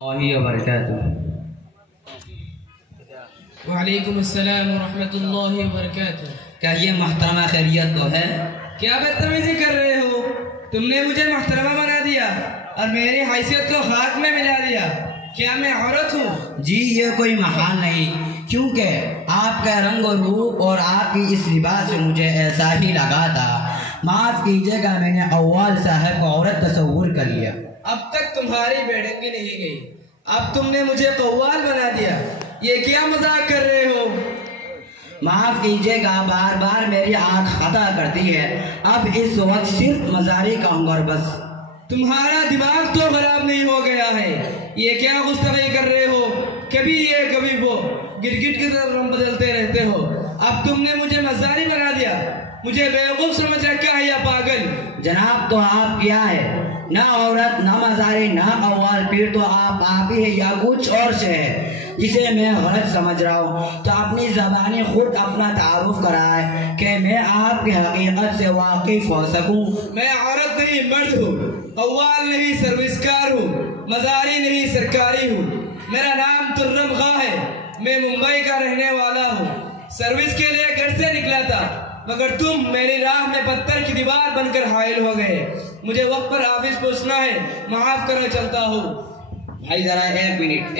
وبرکاتہ۔ وعلیکم السلام ورحمۃ اللہ وبرکاتہ۔ کیا یہ محترمہ خیریت تو ہے؟ کیا بدتمیزی کر رہے ہو؟ تم نے مجھے محترمہ بنا دیا اور میری حیثیت کو خاک میں ملا دیا۔ کیا میں عورت ہوں؟ جی یہ کوئی محال نہیں، کیونکہ آپ کا رنگ و روپ اور آپ کی اس لباس سے مجھے ایسا ہی لگا تھا۔ معاف کیجیے گا، میں نے قوال صاحب کو عورت تصور کر لیا۔ اب تک تمہاری بیڑنگی نہیں گئی، اب تم نے مجھے قوال بنا دیا۔ یہ کیا مذاق کر رہے ہو؟ معاف کیجیے گا، بار بار میری آنکھ خطا کرتی ہے، اب اس وقت صرف مزاری کہوں گا بس۔ تمہارا دماغ تو خراب نہیں ہو گیا ہے؟ یہ کیا گستاخی کر رہے ہو؟ کبھی یہ کبھی وہ، گرگٹ کی طرح رنگ بدلتے رہتے ہو۔ اب تم نے مجھے مزاری بنا دیا، مجھے بیوقوف سمجھ رکھا ہے یا پاگل؟ جناب تو آپ کیا ہے؟ نہ عورت، نہ مزاری، نہ قوال، پھر تو آپ ہی ہے یا کچھ اور سے ہے جسے میں غلط سمجھ رہا ہوں؟ تو اپنی زبانی خود اپنا تعارف کرائے کہ میں آپ کی حقیقت سے واقف ہو سکوں۔ میں عورت نہیں مرد ہوں، قوال نہیں سروس کار ہوں، مزاری نہیں سرکاری ہوں۔ میرا نام ترم خاں ہے، میں ممبئی کا رہنے والا ہوں۔ سروس کے لیے گھر سے نکلا تھا، مگر تم میری راہ میں پتھر کی دیوار بن کر حائل ہو گئے۔ مجھے وقت پر آفس پہنچنا ہے، معاف کرنا چلتا ہوں۔ بھائی ذرا ایک منٹ،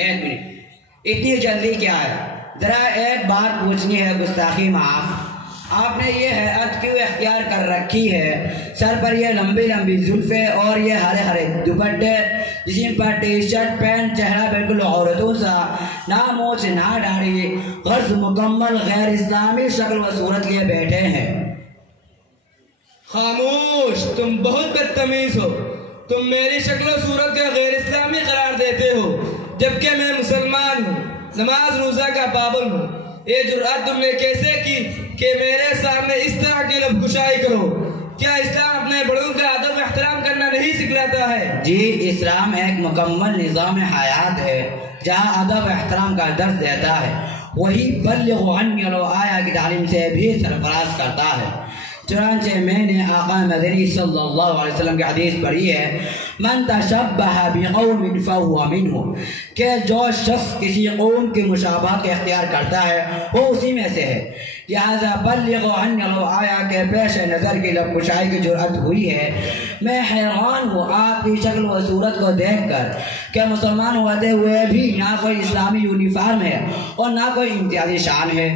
اتنی جلدی کیا ہے؟ ذرا ایک بات پوچھنی ہے، گستاخی معاف۔ آپ نے یہ حیرت کیوں اختیار کر رکھی ہے؟ سر پر یہ لمبی لمبی زلفیں اور یہ ہرے ہرے دوپٹے، جسم پر ٹی شرٹ پینٹ، چہرہ بالکل عورتوں سا، نہ مونچھ نہ داڑھی، غرض مکمل غیر اسلامی شکل و صورت لیے بیٹھے ہیں۔ خاموش، تم بہت بدتمیز ہو۔ تم میری شکل و صورت کو غیر اسلامی قرار دیتے ہو، جبکہ میں مسلمان ہوں، نماز روزہ کا پابند ہوں۔ یہ جرأت تم نے کیسے کی کہ میرے سامنے اس طرح کی لب کشائی کرو؟ کیا اسلام اپنے بڑوں کا ادب و احترام کرنا نہیں سکھلاتا ہے؟ جی، اسلام ایک مکمل نظام حیات ہے جہاں ادب و احترام کا درس دیتا ہے، وہی بلغ عنی ولو آیہ کی تعلیم سے بھی سرفراز کرتا ہے۔ چنانچہ میں نے آقا مدنی صلی اللہ علیہ وسلم کی حدیث پڑھی ہے، من تشبہ بقوم فہو منہم، کہ جو شخص کسی قوم کی مشابہت اختیار کرتا ہے وہ اسی میں سے ہے۔ لہذا بلغ عنی ولو آیہ کے پیش نظر کی لب کشائی کی جرأت ہوئی ہے۔ میں حیران ہوں آپ کی شکل و صورت کو دیکھ کر کہ مسلمان ہوتے ہوئے بھی نہ کوئی اسلامی یونیفارم ہے اور نہ کوئی امتیازی شان ہے۔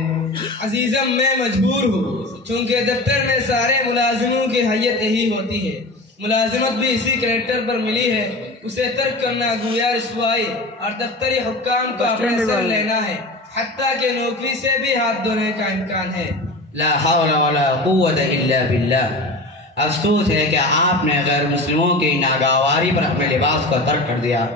عزیزم، میں مجبور ہوں، چونکہ دفتر میں سارے ملازموں کی حیت یہی ہوتی ہے۔ ملازمت بھی اسی کریکٹر پر ملی ہے، اسے ترک کرنا گویا رسوائی اور دفتری حکام کا اپنے سر لینا ہے، حتیٰ کہ نوکری سے بھی ہاتھ دھونے کا امکان ہے۔ لا حول ولا قوت الا باللہ۔ افسوس ہے کہ آپ نے غیر مسلموں کی ناگواری پر اپنے لباس کو ترک کر دیا،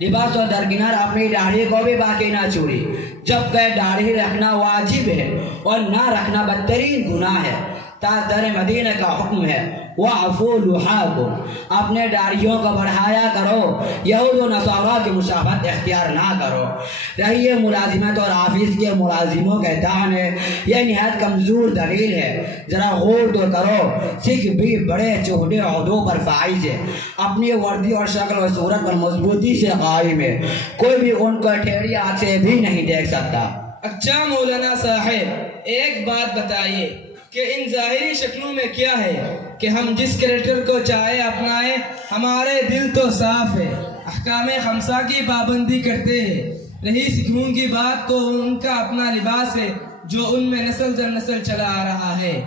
لباس و درکنار اپنی داڑھی کو بھی باقی نہ چھوڑی، جبکہ داڑھی رکھنا واجب ہے اور نہ رکھنا بدترین گناہ ہے۔ تاجدار مدینہ کا حکم ہے، وَعْفُوا لُحَاكُمْ، اپنے داڑھیوں کو بڑھایا کرو، یہود و نصارہ کی مشابہت اختیار نہ کرو۔ رہی ملازمت اور آفس کے ملازموں کے طعنے، یہ نہایت کمزور دلیل ہے۔ ذرا غور تو کرو، سکھ بھی بڑے چوہدے عہدوں پر فائز ہے، اپنی وردی اور شکل و صورت پر مضبوطی سے قائم ہے، کوئی بھی ان کو ٹھیڑی آنکھ سے بھی نہیں دیکھ سکتا۔ اچھا مولانا صاحب، ایک بات بتائیے کہ ان ظاہری شکلوں میں کیا ہے کہ ہم جس کریکٹر کو چاہے اپنائیں، ہمارے دل تو صاف ہے، احکام خمسہ کی پابندی کرتے ہیں۔ رہی سکھوں کی بات تو ان کا اپنا لباس ہے جو ان میں نسل در نسل چلا آ رہا ہے۔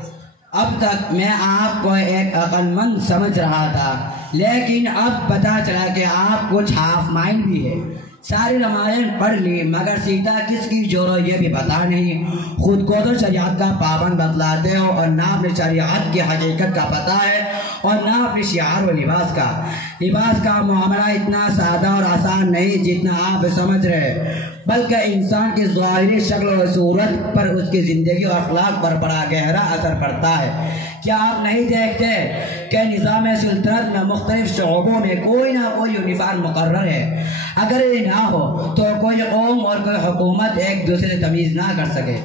اب تک میں آپ کو ایک عقل مند سمجھ رہا تھا، لیکن اب پتا چلا کہ آپ کچھ ہاف مائنڈ بھی ہے۔ ساری رمائن پڑھ لی مگر سیتا کس کی جورو یہ بھی پتا نہیں۔ خود کو تو شریعت کا پابند بتلاتے ہو اور نہ اپنی شریعت کی حقیقت کا پتہ ہے اور نہ اپنی شعار و لباس کا۔ لباس کا معاملہ اتنا سادہ اور آسان نہیں جتنا آپ سمجھ رہے، بلکہ انسان کی ظاہری شکل و صورت پر اس کی زندگی اور اخلاق پر بڑا گہرا اثر پڑتا ہے۔ کیا آپ نہیں دیکھتے کہ نظام سلطنت میں مختلف شعبوں میں کوئی نہ کوئی یونیفارم مقرر ہے؟ اگر یہ نہ ہو تو کوئی قوم اور کوئی حکومت ایک دوسرے سے تمیز نہ کر سکے۔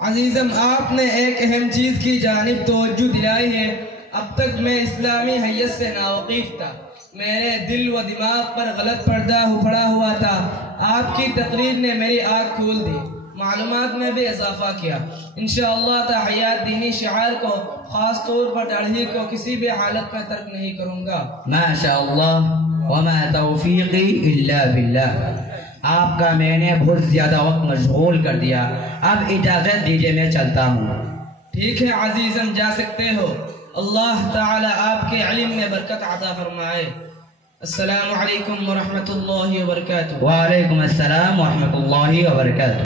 عزیزم، آپ نے ایک اہم چیز کی جانب توجہ دلائی ہے۔ اب تک میں اسلامی حیثیت سے ناواقف تھا، میرے دل و دماغ پر غلط پردہ پڑا ہوا تھا. آپ کی تقریر نے میری آنکھ کھول دی، معلومات میں بھی اضافہ کیا. انشاءاللہ تعیات دینی شعار کو، خاص طور پر داڑھی کو کسی بھی حالت میں ترک نہیں کروں گا. ماشاء اللہ وما توفیقی الا باللہ. آپ کا میں نے بہت زیادہ وقت مشغول کر دیا، اب اجازت دیجیے میں چلتا ہوں. ٹھیک ہے عزیزم، جا سکتے ہو. اللہ تعالی آپ کے علم میں برکت عطا فرمائے. السلام علیکم ورحمۃ اللہ وبرکاتہ. وعلیکم السلام ورحمۃ اللہ وبرکاتہ.